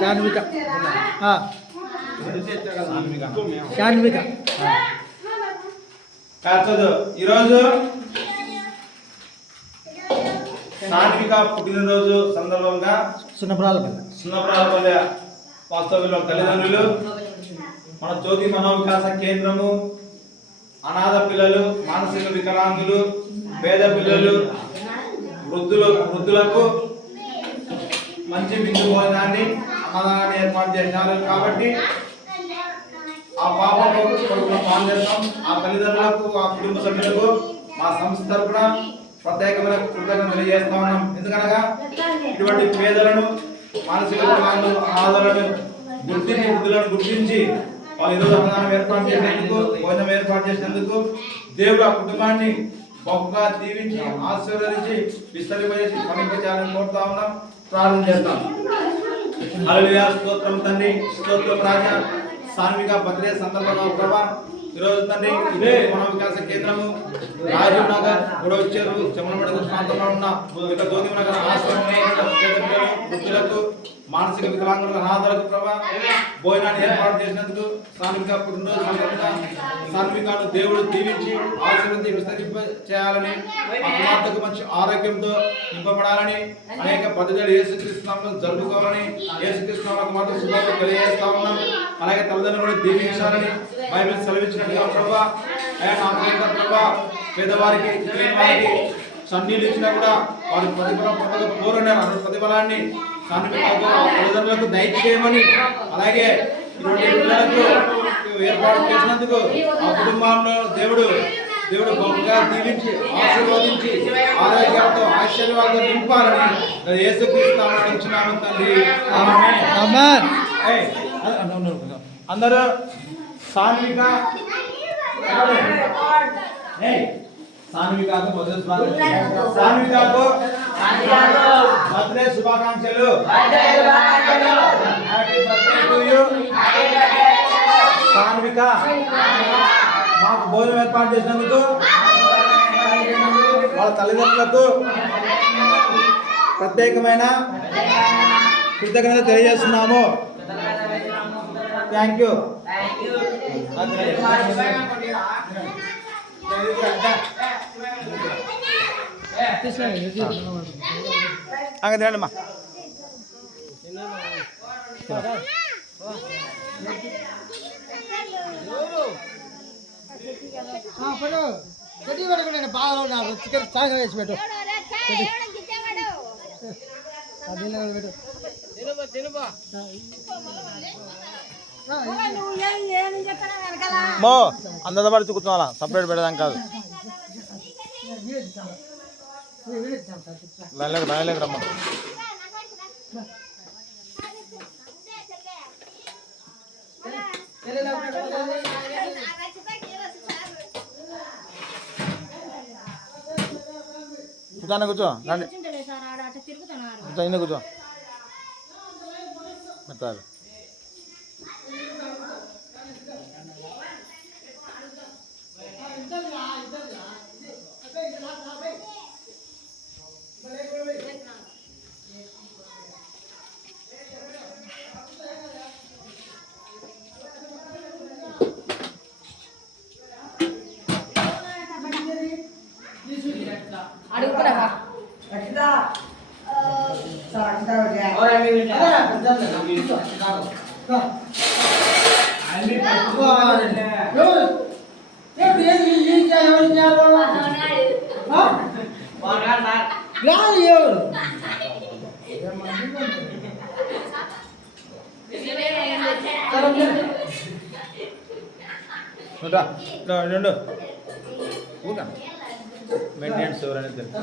శాన్విక శాన్విక ఈరోజు శాన్విక పుట్టినరోజు సందర్భంగా సున్నప్రాలపల్లె వాస్తవ్యుల తల్లిదండ్రులు మన జ్యోతి మనోవికాస కేంద్రము అనాథ పిల్లలు మానసిక వికలాంగులు పేద పిల్లలు వృద్ధులకు మంచి విందు భోజనాన్ని అన్నదానాన్ని ఏర్పాటు చేసినారు కాబట్టి ఆ పాపకు పాల్గొంటాం. ఆ తల్లిదండ్రులకు ఆ కుటుంబ సభ్యులకు మా సంస్థ తరఫున ప్రత్యేకమైన కృతజ్ఞతలు తెలియజేస్తా ఉన్నాం. ఎందుకనగా ఇటువంటి పేదలను మానసిక వికలాంగులు అనాథలను వృద్ధులను గుర్తించి వాళ్ళు ఈరోజు అన్నదానం ఏర్పాటు చేసినందుకు భోజనం ఏర్పాటు చేసినందుకు దేవుడు ఆ కుటుంబాన్ని గొప్పగా దీవించి ఆశీర్వదించి విస్తరింపజేసి ఫలింపజేయాలని కోరుతా ఉన్నాం. ప్రార్థన చేస్తాం. హల్లెలూయా. స్తోత్రం తండ్రి, స్తోత్రం రాజా. శాన్విక బర్త్డే సందర్భంగా ప్రభా ఈరోజు తండ్రి ఇదే మన వికాస కేంద్రము రాజీవ్ నగర్ గొడవచ్చేరు చెమలమడి ప్రాంతంలో ఉన్న జ్యోతి నగర్ ఆశ్రమంలో వృద్ధులకు మానసిక వికలాంగులకు అనాథలకు ప్రభా భోజనాన్ని ఏర్పాటు చేసినందుకు శాన్విక పుట్టినరోజు సందర్భంగా శాన్వికను దేవుడు దీవించి ఆశీర్వదించి విస్తరింప చేయాలని కుమార్తెకు మంచి ఆరోగ్యంతో నింపబడాలని అనేక పద్ధతులు యేసుక్రీస్తునామములో జరుపుకోవాలని యేసుక్రీస్తునామములో మాత్రం శుభాలు తెలియజేస్తా ఉన్నాం. అలాగే తల్లిదండ్రులు కూడా దీవించాలని బైబిల్ సెలవిచ్చినట్టుగా ప్రభా ప్రభా పేదవారికి వారికి సన్నీళ్ళు ఇచ్చినా కూడా వారి ప్రతిఫలం పొందక కోరన్నారు. ప్రతిఫలాన్ని తల్లిదండ్రులకు దయచేయమని అలాగే ఇటువంటి పిల్లలకు ఏర్పాటు చేసినందుకు ఆ కుటుంబంలో దేవుడు గొప్పగా దీవించి ఆశీర్వదించి ఆరోగ్యంతో ఆశీర్వాదంతో నింపాలని యేసుక్రీస్తునామములో ఇచ్చినాము తండ్రి. ఆమేన్. అందరూ శాన్విక శాన్వికకు బర్త్డే శుభాకాంక్షలు. శాన్విక మాకు భోజనం ఏర్పాటు చేసినందుకు వాళ్ళ తల్లిదండ్రులకు ప్రత్యేకమైన కృతజ్ఞత తెలియజేస్తున్నాము. Thank you. అంగేమ్మా బాగా చికెన్ సాగా వేసి పెట్టు. అందరితో పాటు కూర్చోవాలా, సపరేట్ పెడదాం కాదు. లైన్లోకి రమ్మా. కూర్చో కూర్చో కూర్చో పెట్టాలి. మెయింటెనెన్స్ ఎవరైనా తెలుసు.